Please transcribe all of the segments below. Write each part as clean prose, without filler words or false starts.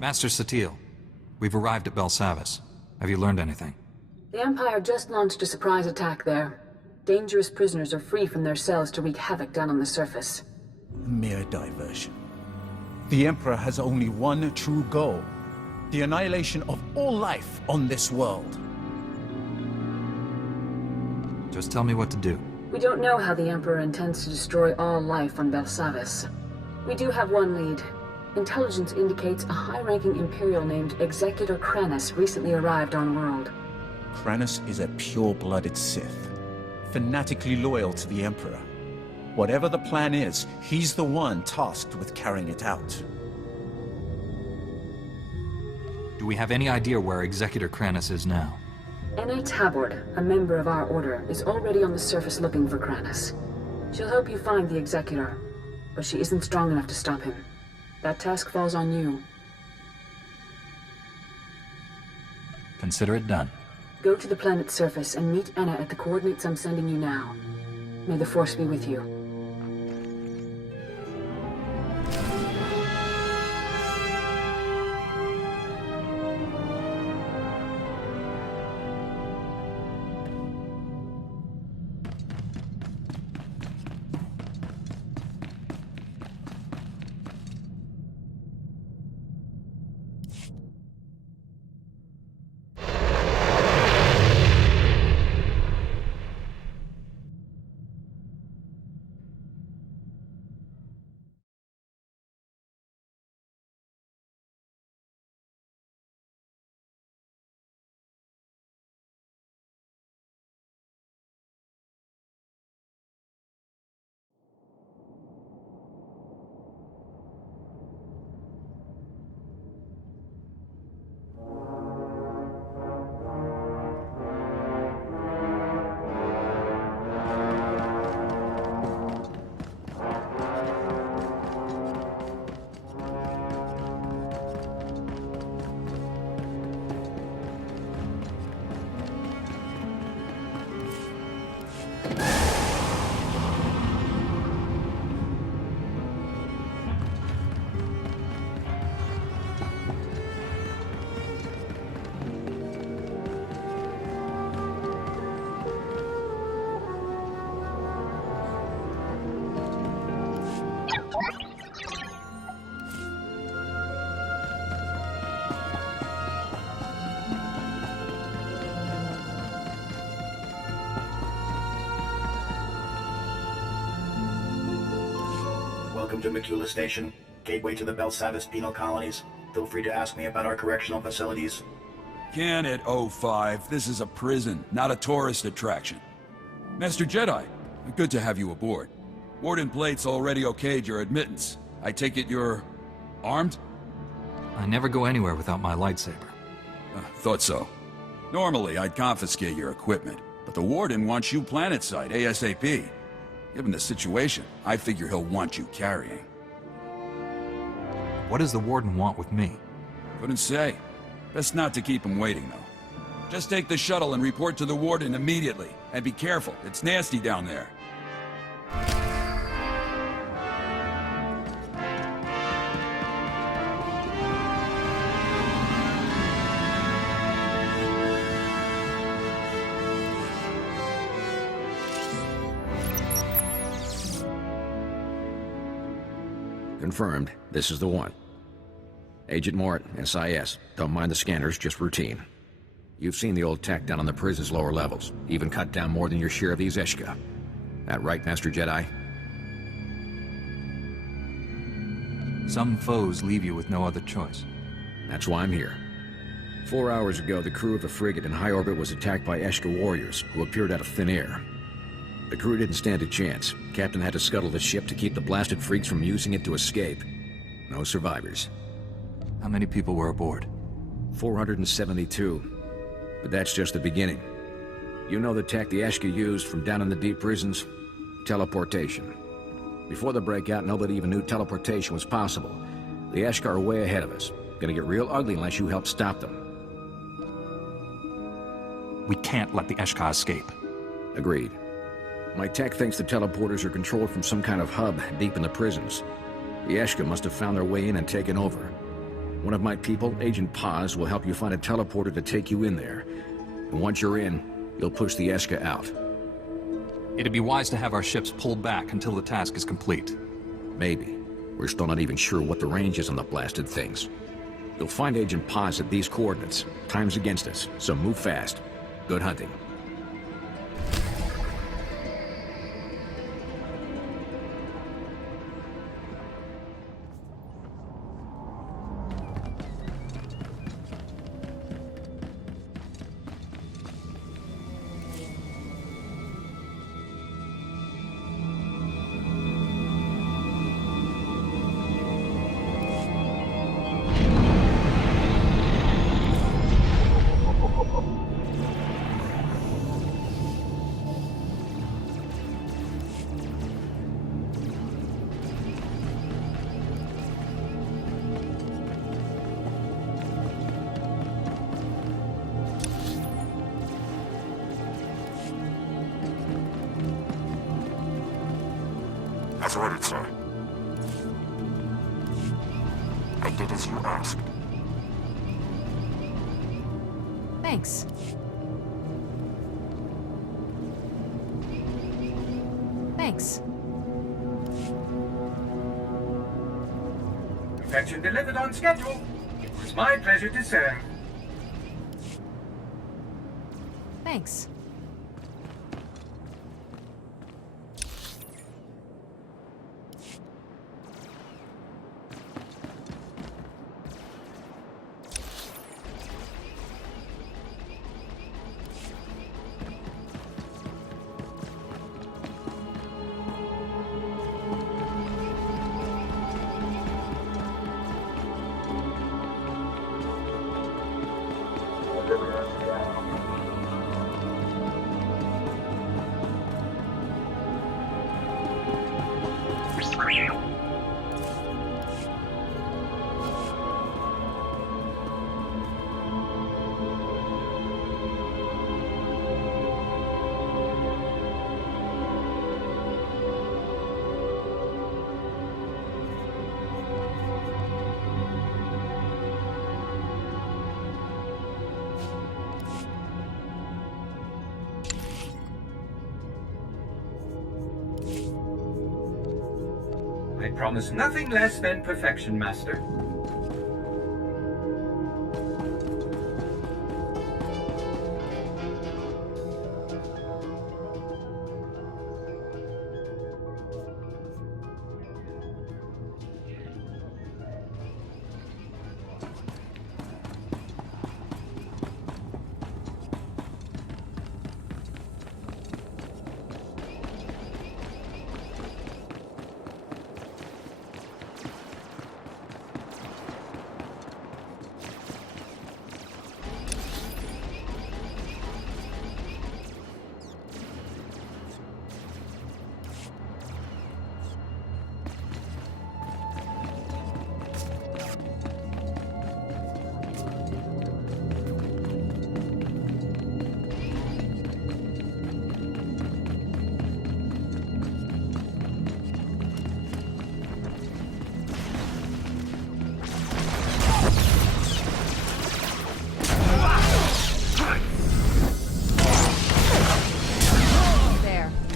Master Satil, we've arrived at Belsavis. Have you learned anything? The Empire just launched a surprise attack there. Dangerous prisoners are free from their cells to wreak havoc down on the surface. A mere diversion. The Emperor has only one true goal: the annihilation of all life on this world. Just tell me what to do. We don't know how the Emperor intends to destroy all life on Belsavis. We do have one lead. Intelligence indicates a high-ranking Imperial named Executor Kranis recently arrived on world. Kranis is a pure-blooded Sith, fanatically loyal to the Emperor. Whatever the plan is, he's the one tasked with carrying it out. Do we have any idea where Executor Kranis is now? Enna Tabord, a member of our order, is already on the surface looking for Kranis. She'll help you find the Executor, but she isn't strong enough to stop him. That task falls on you. Consider it done. Go to the planet's surface and meet Enna at the coordinates I'm sending you now. May the Force be with you. Welcome to Mikula Station, gateway to the Belsavis penal colonies. Feel free to ask me about our correctional facilities. Can it, 05? This is a prison, not a tourist attraction. Master Jedi, good to have you aboard. Warden Plate's already okayed your admittance. I take it you're armed? I never go anywhere without my lightsaber. Thought so. Normally, I'd confiscate your equipment, but the Warden wants you planetside ASAP. Given the situation, I figure he'll want you carrying. What does the Warden want with me? Couldn't say. Best not to keep him waiting, though. Just take the shuttle and report to the Warden immediately. And be careful, it's nasty down there. Confirmed. This is the one. Agent Mort, SIS. Don't mind the scanners, just routine. You've seen the old tech down on the prison's lower levels. Even cut down more than your share of these Eshka. That right, Master Jedi? Some foes leave you with no other choice. That's why I'm here. 4 hours ago, the crew of a frigate in high orbit was attacked by Eshka warriors, who appeared out of thin air. The crew didn't stand a chance. Captain had to scuttle the ship to keep the blasted freaks from using it to escape. No survivors. How many people were aboard? 472. But that's just the beginning. You know the tech the Eshka used from down in the deep prisons? Teleportation. Before the breakout, nobody even knew teleportation was possible. The Eshka are way ahead of us. Gonna get real ugly unless you help stop them. We can't let the Eshka escape. Agreed. My tech thinks the teleporters are controlled from some kind of hub deep in the prisons. The Eshka must have found their way in and taken over. One of my people, Agent Paz, will help you find a teleporter to take you in there. And once you're in, you'll push the Eshka out. It'd be wise to have our ships pulled back until the task is complete. Maybe. We're still not even sure what the range is on the blasted things. You'll find Agent Paz at these coordinates. Time's against us, so move fast. Good hunting. As ordered, sir. I did as you asked. Thanks. Thanks. Perfection delivered on schedule. It was my pleasure to serve. Thanks. I promise nothing less than perfection, Master.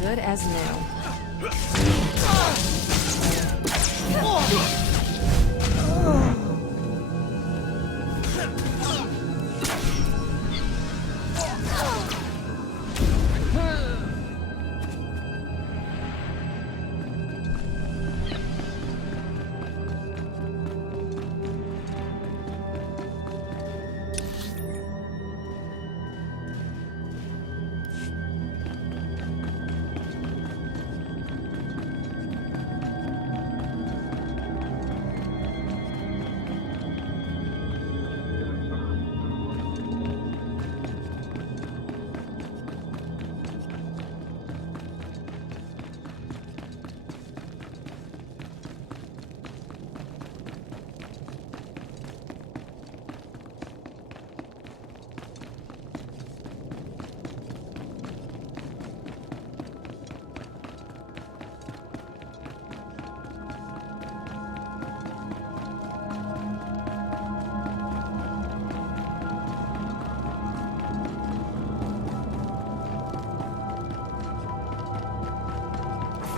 Good as new.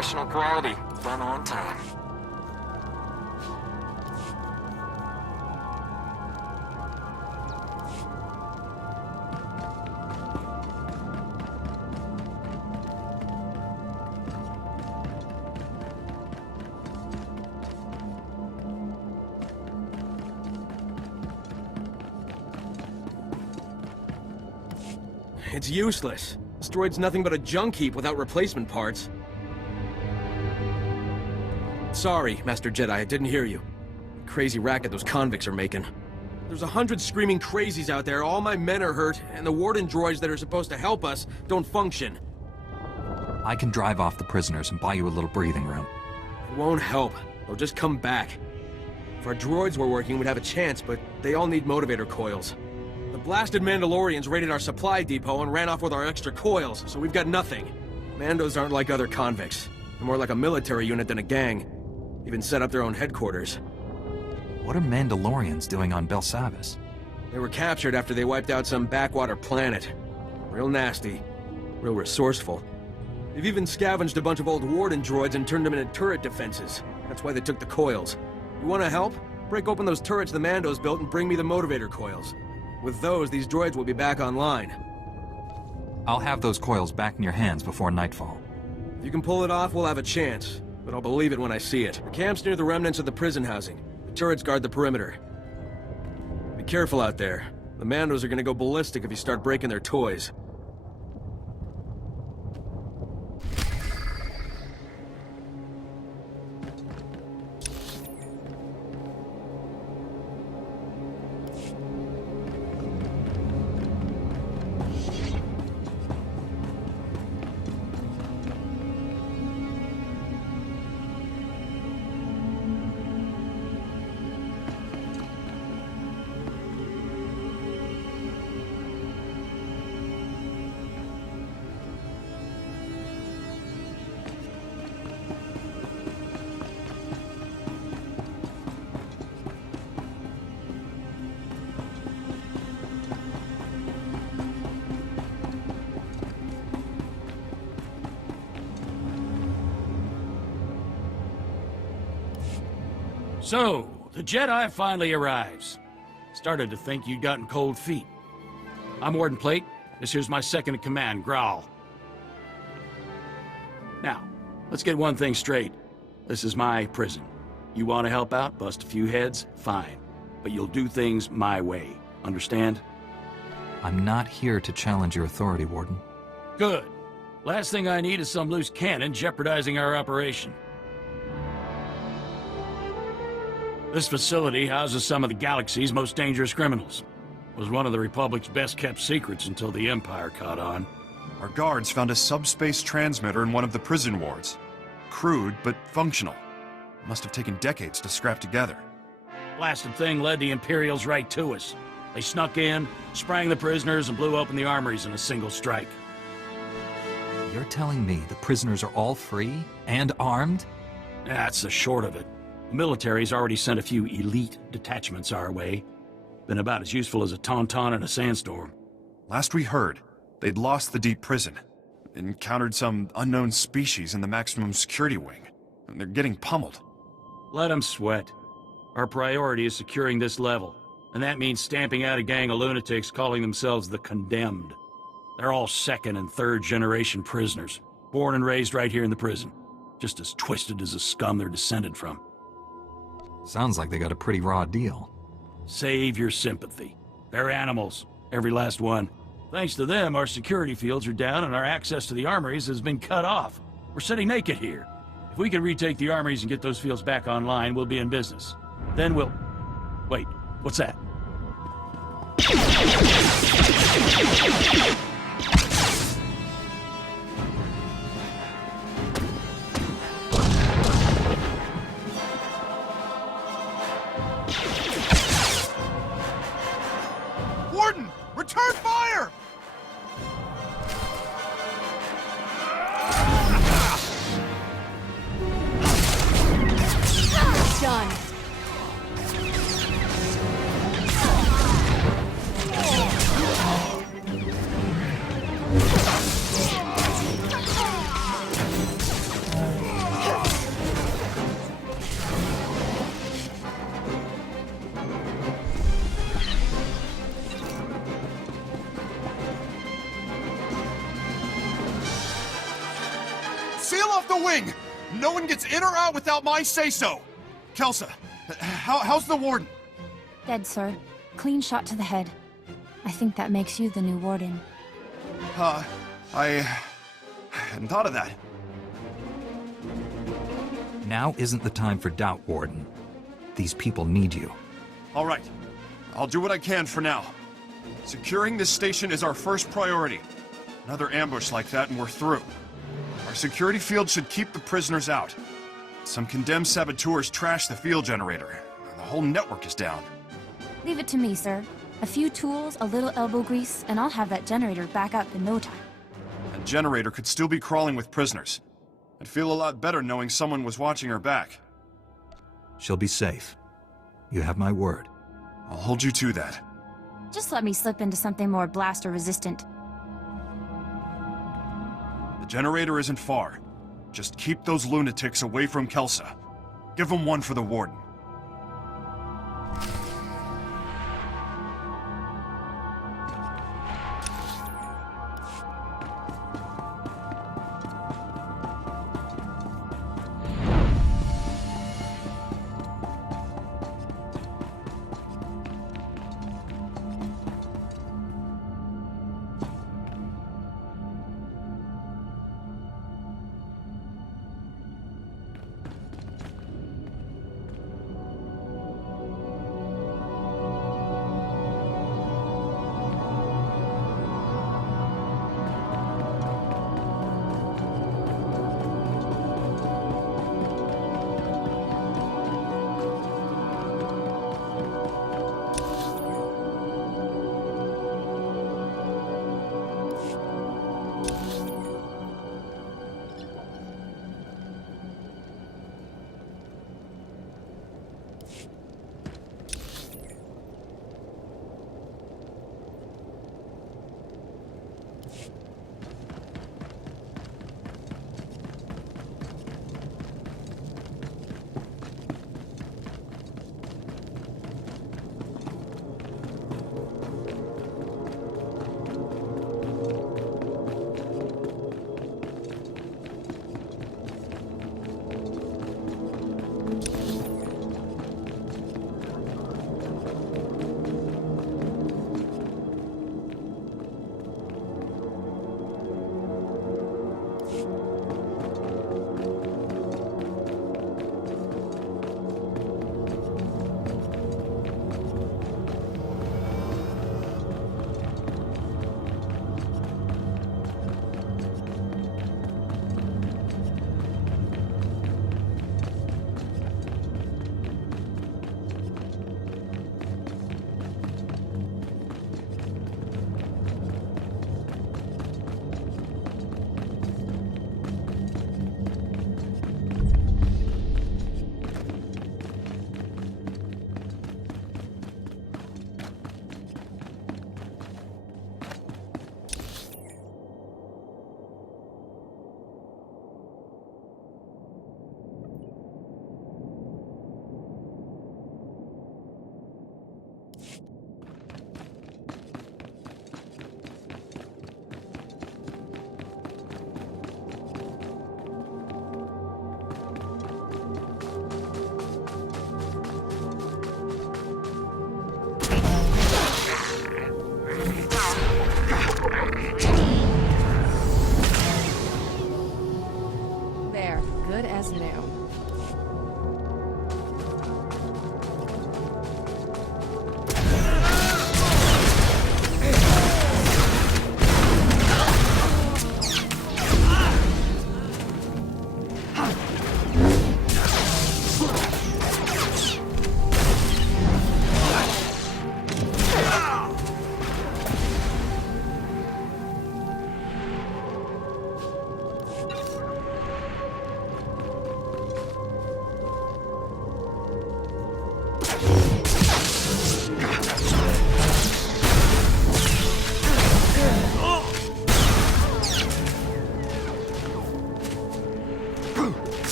Professional quality, done on time. It's useless. This droid's nothing but a junk heap without replacement parts. Sorry, Master Jedi, I didn't hear you. Crazy racket those convicts are making. There's 100 screaming crazies out there, all my men are hurt, and the warden droids that are supposed to help us don't function. I can drive off the prisoners and buy you a little breathing room. It won't help. They'll just come back. If our droids were working, we'd have a chance, but they all need motivator coils. The blasted Mandalorians raided our supply depot and ran off with our extra coils, so we've got nothing. Mandos aren't like other convicts. They're more like a military unit than a gang. Even set up their own headquarters. What are Mandalorians doing on Belsavis? They were captured after they wiped out some backwater planet. Real nasty. Real resourceful. They've even scavenged a bunch of old warden droids and turned them into turret defenses. That's why they took the coils. You wanna help? Break open those turrets the Mandos built and bring me the motivator coils. With those, these droids will be back online. I'll have those coils back in your hands before nightfall. If you can pull it off, we'll have a chance. But I'll believe it when I see it. The camp's near the remnants of the prison housing. The turrets guard the perimeter. Be careful out there. The Mandos are gonna go ballistic if you start breaking their toys. So, the Jedi finally arrives. Started to think you'd gotten cold feet. I'm Warden Plate. This here's my second-in-command, Growl. Now, let's get one thing straight. This is my prison. You want to help out, bust a few heads, fine. But you'll do things my way. Understand? I'm not here to challenge your authority, Warden. Good. Last thing I need is some loose cannon jeopardizing our operation. This facility houses some of the galaxy's most dangerous criminals. Was one of the Republic's best-kept secrets until the Empire caught on. Our guards found a subspace transmitter in one of the prison wards. Crude, but functional. Must have taken decades to scrap together. Blasted thing led the Imperials right to us. They snuck in, sprang the prisoners, and blew open the armories in a single strike. You're telling me the prisoners are all free and armed? That's the short of it. The military's already sent a few elite detachments our way. Been about as useful as a tauntaun in a sandstorm. Last we heard, they'd lost the deep prison. Encountered some unknown species in the maximum security wing. And they're getting pummeled. Let them sweat. Our priority is securing this level. And that means stamping out a gang of lunatics calling themselves the Condemned. They're all second and third generation prisoners. Born and raised right here in the prison. Just as twisted as the scum they're descended from. Sounds like they got a pretty raw deal. Save your sympathy. They're animals. Every last one. Thanks to them, our security fields are down and our access to the armories has been cut off. We're sitting naked here. If we can retake the armories and get those fields back online, we'll be in business. Then we'll... Wait, what's that? Warden! Return fire! Done. Seal off the wing! No one gets in or out without my say-so! Kelsa, how's the warden? Dead, sir. Clean shot to the head. I think that makes you the new warden. I hadn't thought of that. Now isn't the time for doubt, Warden. These people need you. All right. I'll do what I can for now. Securing this station is our first priority. Another ambush like that and we're through. Our security field should keep the prisoners out. Some condemned saboteurs trashed the field generator. The whole network is down. Leave it to me, sir. A few tools, a little elbow grease, and I'll have that generator back up in no time. A generator could still be crawling with prisoners. I'd feel a lot better knowing someone was watching her back. She'll be safe. You have my word. I'll hold you to that. Just let me slip into something more blaster-resistant. The generator isn't far. Just keep those lunatics away from Kelsa. Give them one for the warden.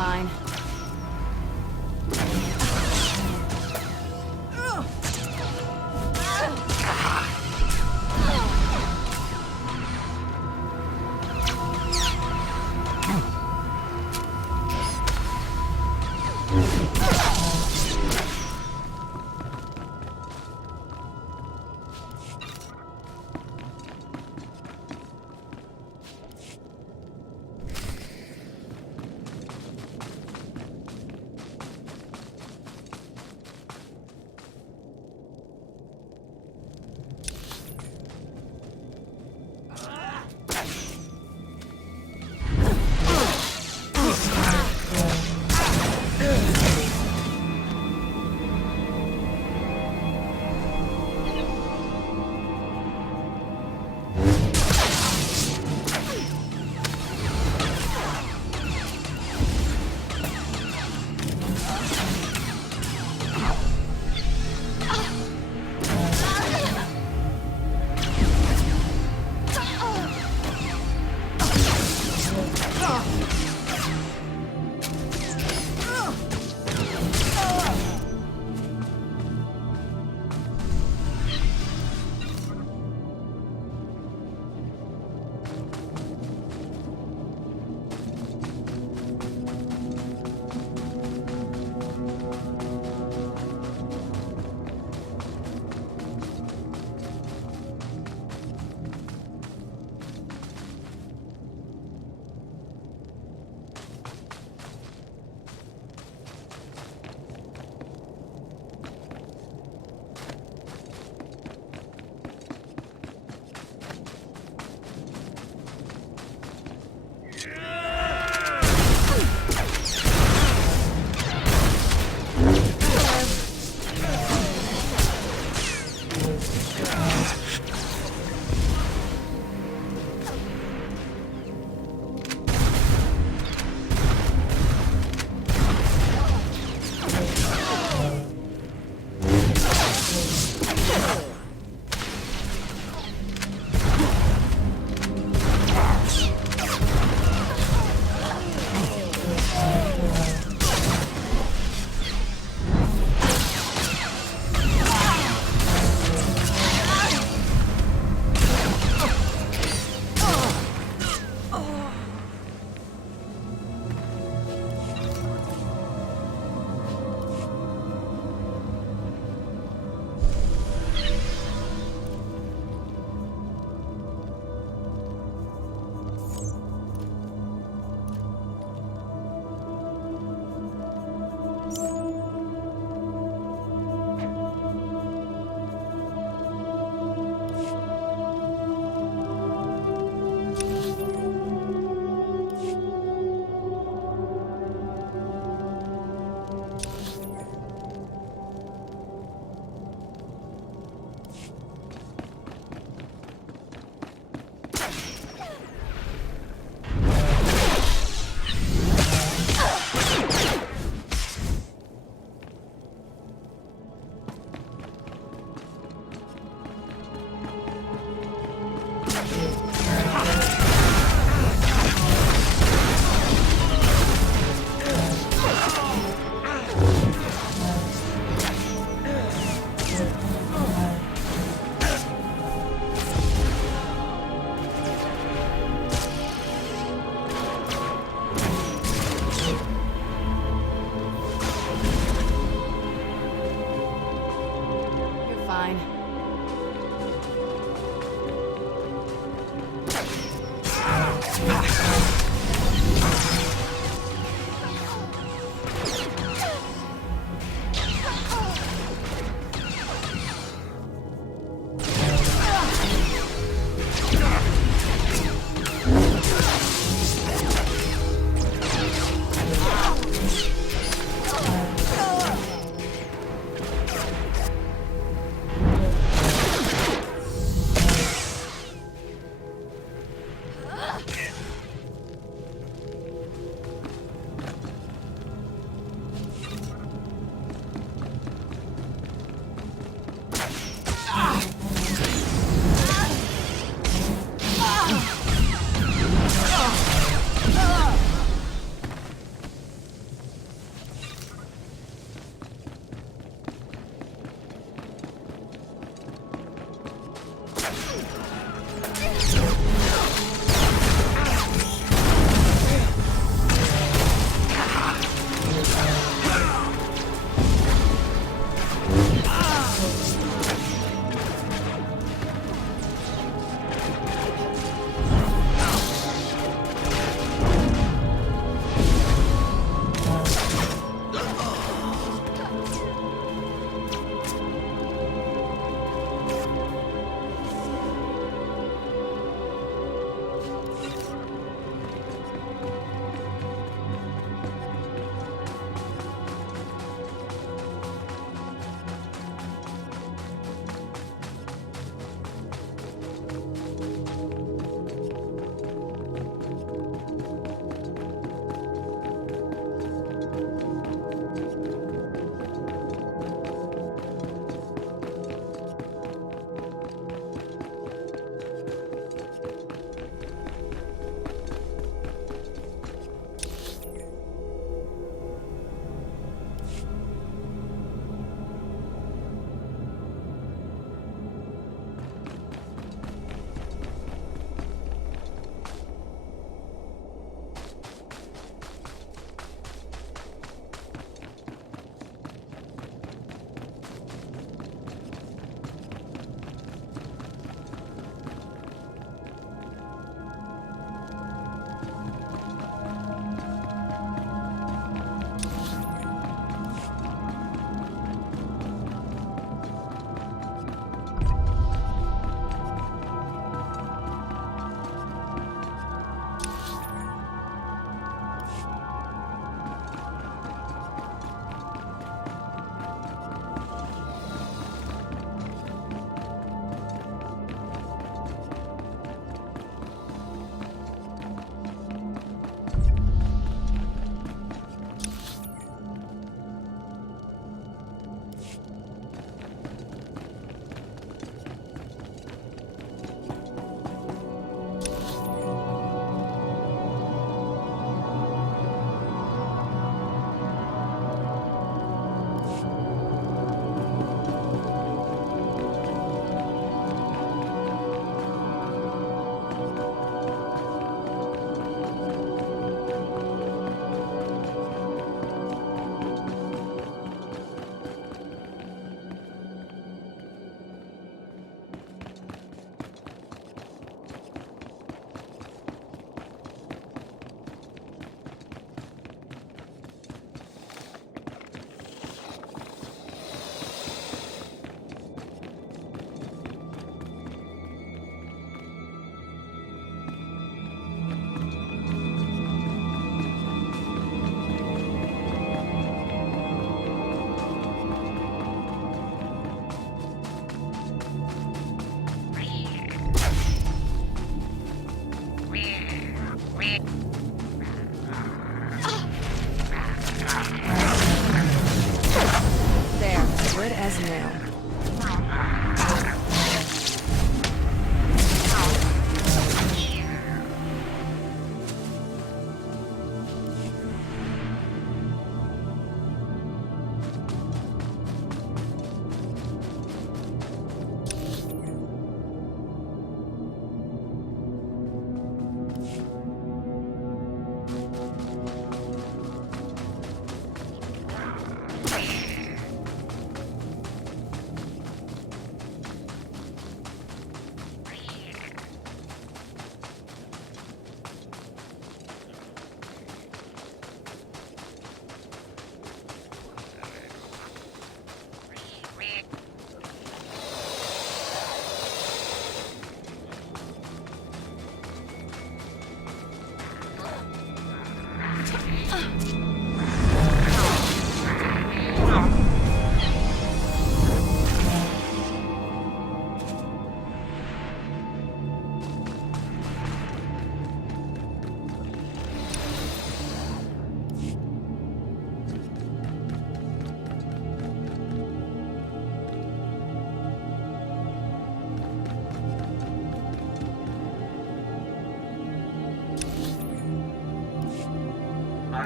fine.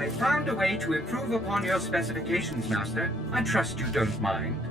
I found a way to improve upon your specifications, Master. I trust you don't mind.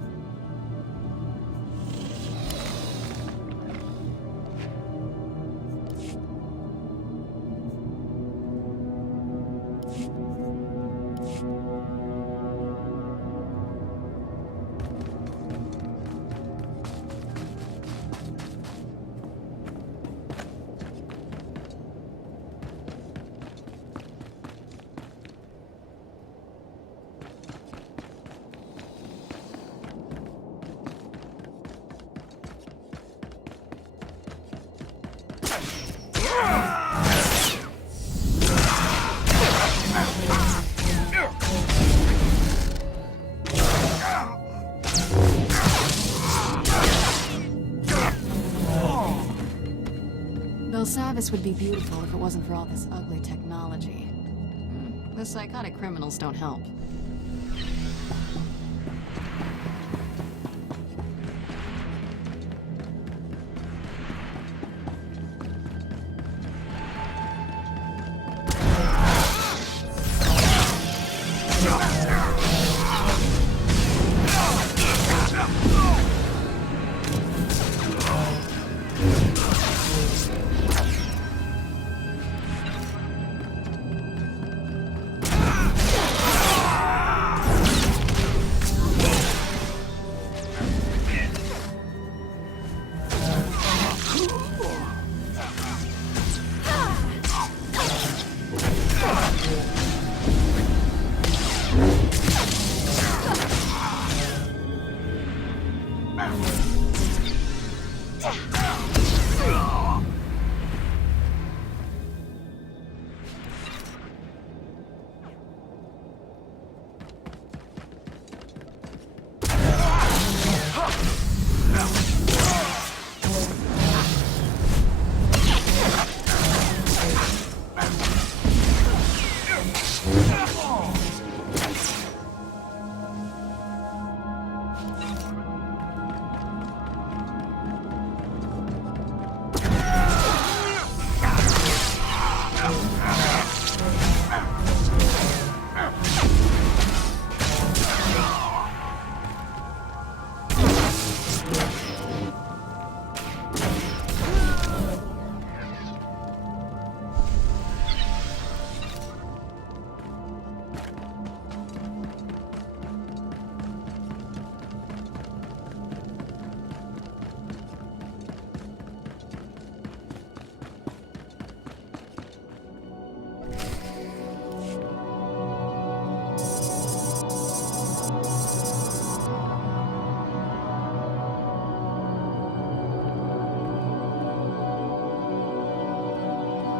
Belsavis would be beautiful if it wasn't for all this ugly technology. The psychotic criminals don't help.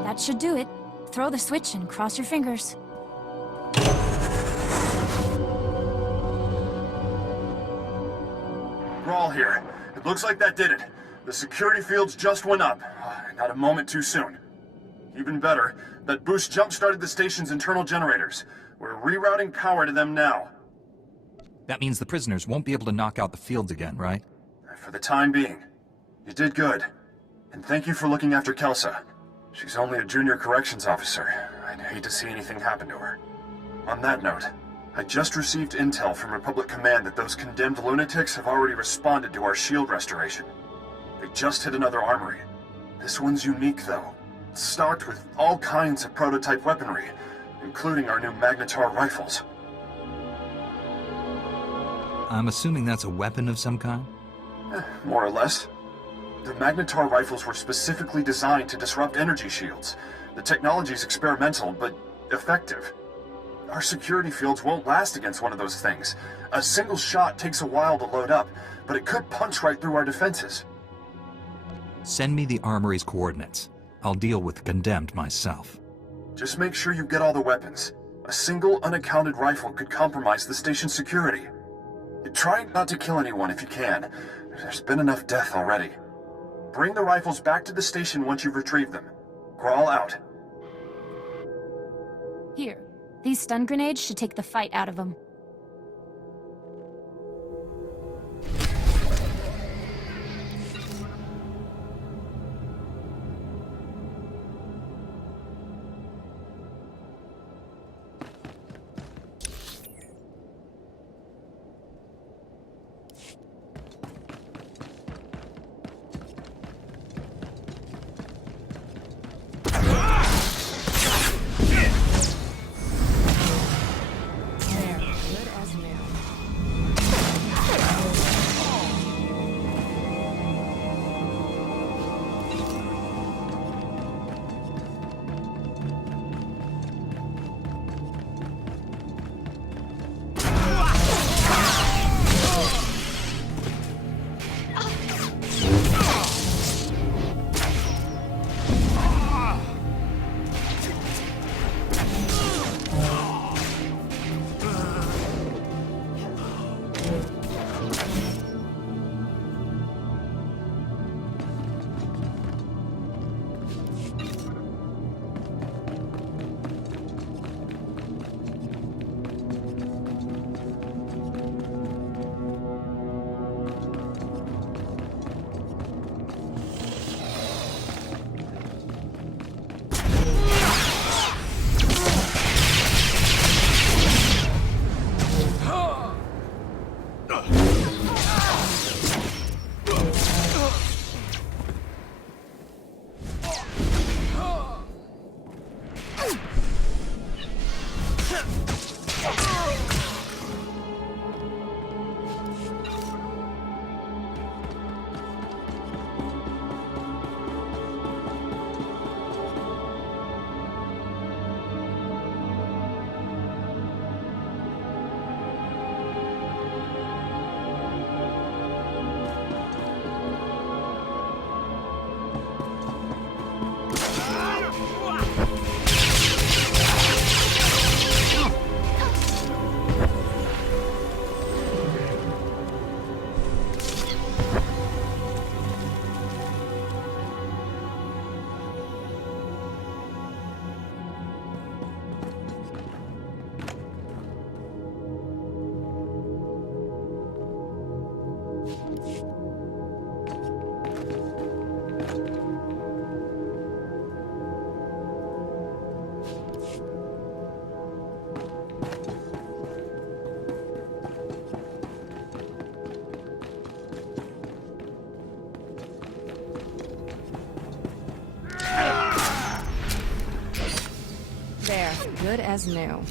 That should do it. Throw the switch and cross your fingers. We're all here. It looks like that did it. The security fields just went up. Not a moment too soon. Even better, that boost jump-started the station's internal generators. We're rerouting power to them now. That means the prisoners won't be able to knock out the fields again, right? For the time being. You did good. And thank you for looking after Kelsa. She's only a junior corrections officer. I'd hate to see anything happen to her. On that note, I just received intel from Republic Command that those condemned lunatics have already responded to our shield restoration. They just hit another armory. This one's unique, though. It's stocked with all kinds of prototype weaponry, including our new Magnetar rifles. I'm assuming that's a weapon of some kind? More or less. The Magnetar rifles were specifically designed to disrupt energy shields. The technology's experimental, but effective. Our security fields won't last against one of those things. A single shot takes a while to load up, but it could punch right through our defenses. Send me the armory's coordinates. I'll deal with the condemned myself. Just make sure you get all the weapons. A single unaccounted rifle could compromise the station's security. Try not to kill anyone if you can. There's been enough death already. Bring the rifles back to the station once you've retrieved them. Crawl out. Here. These stun grenades should take the fight out of them. good as new.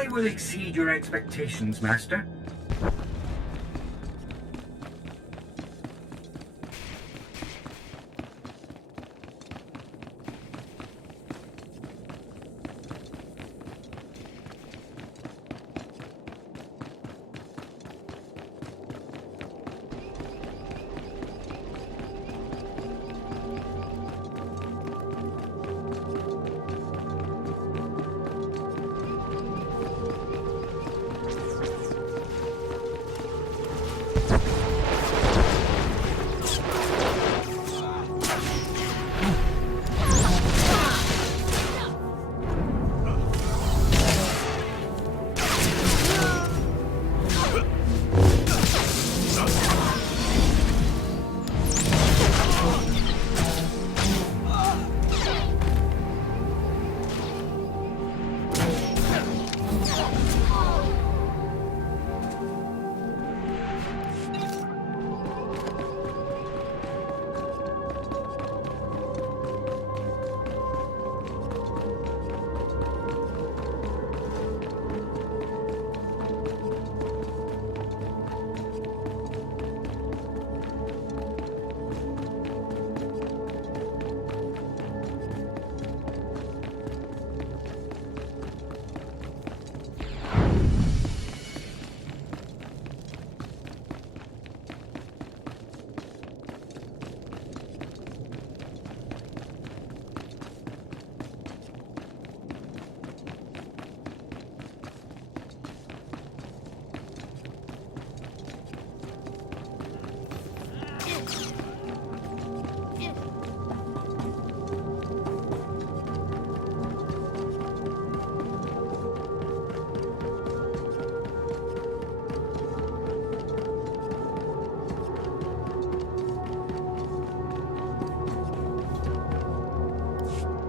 I will exceed your expectations, Master.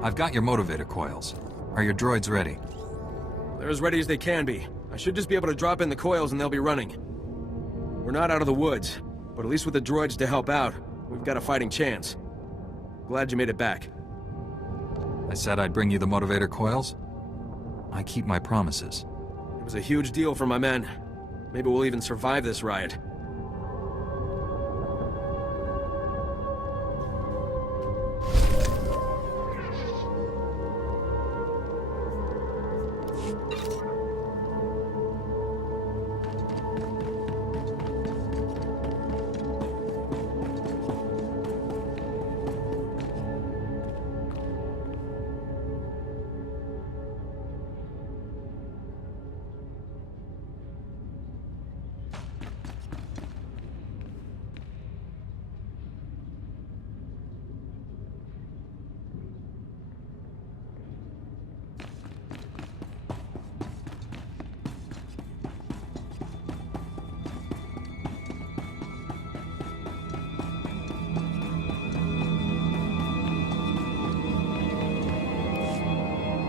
I've got your motivator coils. Are your droids ready? They're as ready as they can be. I should just be able to drop in the coils and they'll be running. We're not out of the woods, but at least with the droids to help out, we've got a fighting chance. Glad you made it back. I said I'd bring you the motivator coils. I keep my promises. It was a huge deal for my men. Maybe we'll even survive this riot.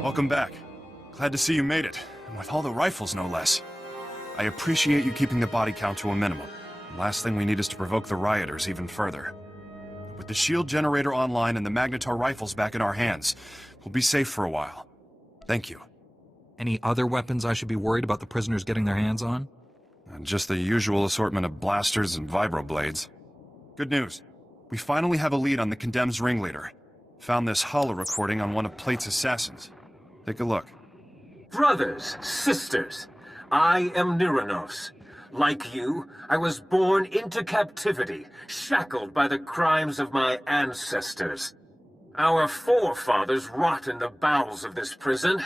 Welcome back. Glad to see you made it, and with all the rifles no less. I appreciate you keeping the body count to a minimum. The last thing we need is to provoke the rioters even further. With the shield generator online and the Magnetar rifles back in our hands, we'll be safe for a while. Thank you. Any other weapons I should be worried about the prisoners getting their hands on? Just the usual assortment of blasters and vibroblades. Good news. We finally have a lead on the Condemned's ringleader. Found this holo recording on one of Plate's assassins. Take a look. Brothers, sisters, I am Niranos. Like you, I was born into captivity, shackled by the crimes of my ancestors. Our forefathers rot in the bowels of this prison,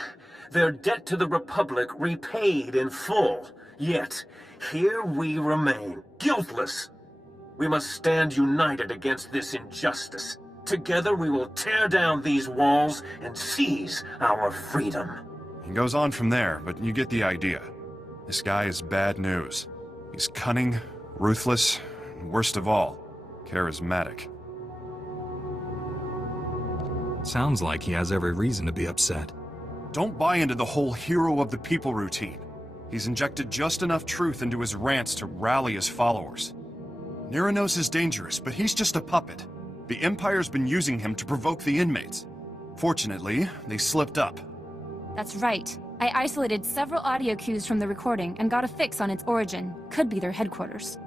their debt to the Republic repaid in full. Yet, here we remain, guiltless. We must stand united against this injustice. Together we will tear down these walls and seize our freedom. He goes on from there, but you get the idea. This guy is bad news. He's cunning, ruthless, and worst of all, charismatic. Sounds like he has every reason to be upset. Don't buy into the whole hero of the people routine. He's injected just enough truth into his rants to rally his followers. Niranos is dangerous, but he's just a puppet. The Empire's been using him to provoke the inmates. Fortunately, they slipped up. That's right. I isolated several audio cues from the recording and got a fix on its origin. Could be their headquarters.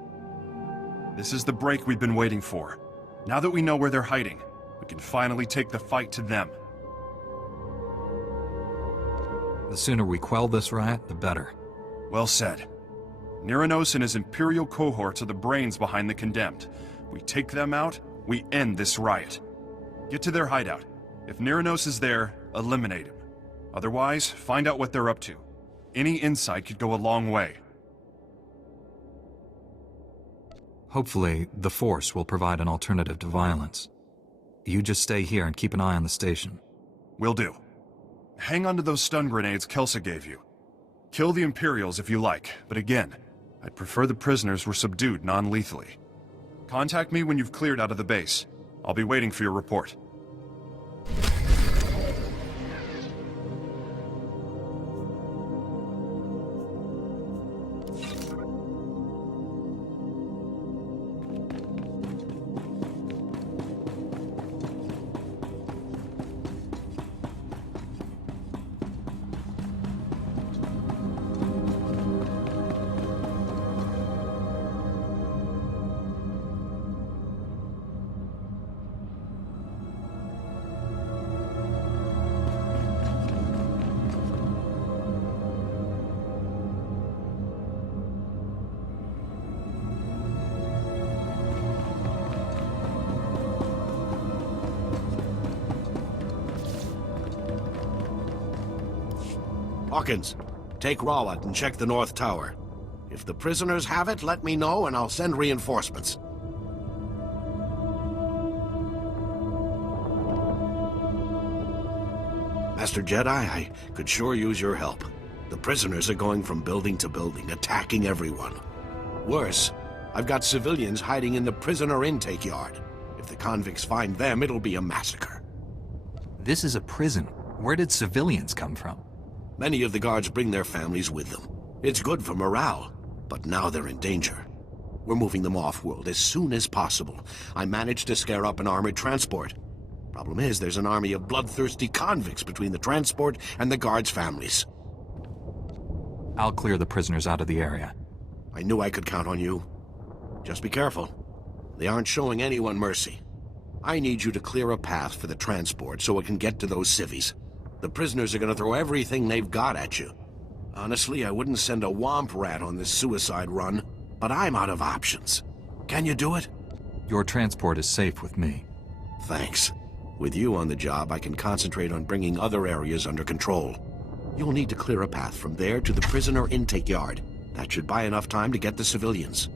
This is the break we've been waiting for. Now that we know where they're hiding, we can finally take the fight to them. The sooner we quell this riot, the better. Well said. Niranos and his Imperial cohorts are the brains behind the Condemned. We take them out, we end this riot. Get to their hideout. If Niranos is there, eliminate him. Otherwise, find out what they're up to. Any insight could go a long way. Hopefully, the Force will provide an alternative to violence. You just stay here and keep an eye on the station. Will do. Hang on to those stun grenades Kelsa gave you. Kill the Imperials if you like, but again, I'd prefer the prisoners were subdued non-lethally. Contact me when you've cleared out of the base. I'll be waiting for your report. Hawkins, take Rawat and check the North Tower. If the prisoners have it, let me know and I'll send reinforcements. Master Jedi, I could sure use your help. The prisoners are going from building to building, attacking everyone. Worse, I've got civilians hiding in the prisoner intake yard. If the convicts find them, it'll be a massacre. This is a prison. Where did civilians come from? Many of the guards bring their families with them. It's good for morale, but now they're in danger. We're moving them off-world as soon as possible. I managed to scare up an armored transport. Problem is, there's an army of bloodthirsty convicts between the transport and the guards' families. I'll clear the prisoners out of the area. I knew I could count on you. Just be careful. They aren't showing anyone mercy. I need you to clear a path for the transport so it can get to those civvies. The prisoners are gonna throw everything they've got at you. Honestly, I wouldn't send a womp rat on this suicide run, but I'm out of options. Can you do it? Your transport is safe with me. Thanks. With you on the job, I can concentrate on bringing other areas under control. You'll need to clear a path from there to the prisoner intake yard. That should buy enough time to get the civilians.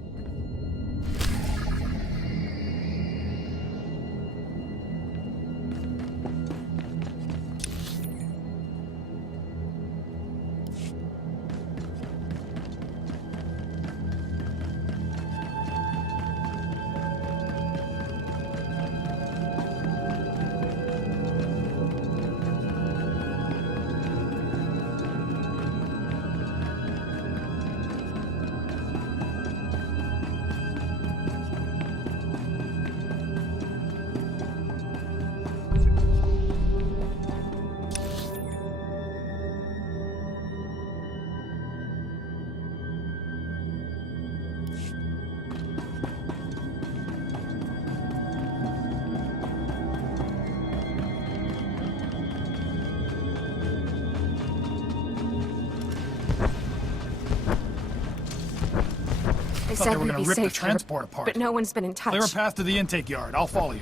They said we'd be safe here, but no one's been in touch. Clear a path to the intake yard. I'll follow you.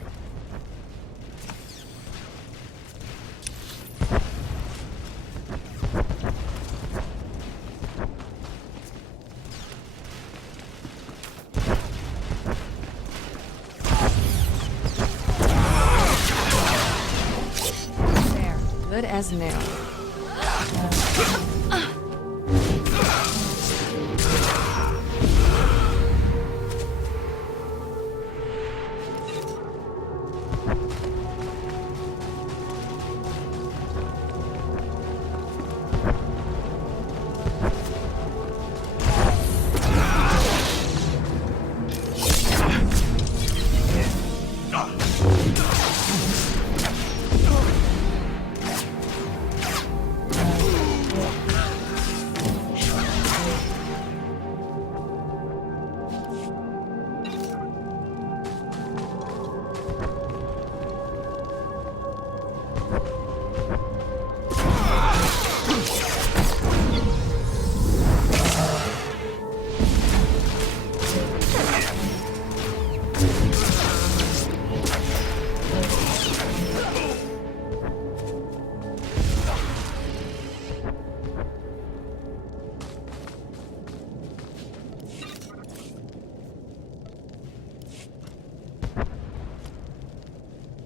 There. Good as new.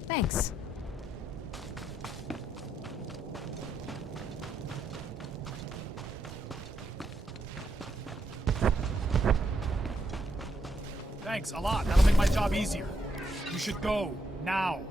Thanks. Thanks, a lot. That'll make my job easier. You should go, now.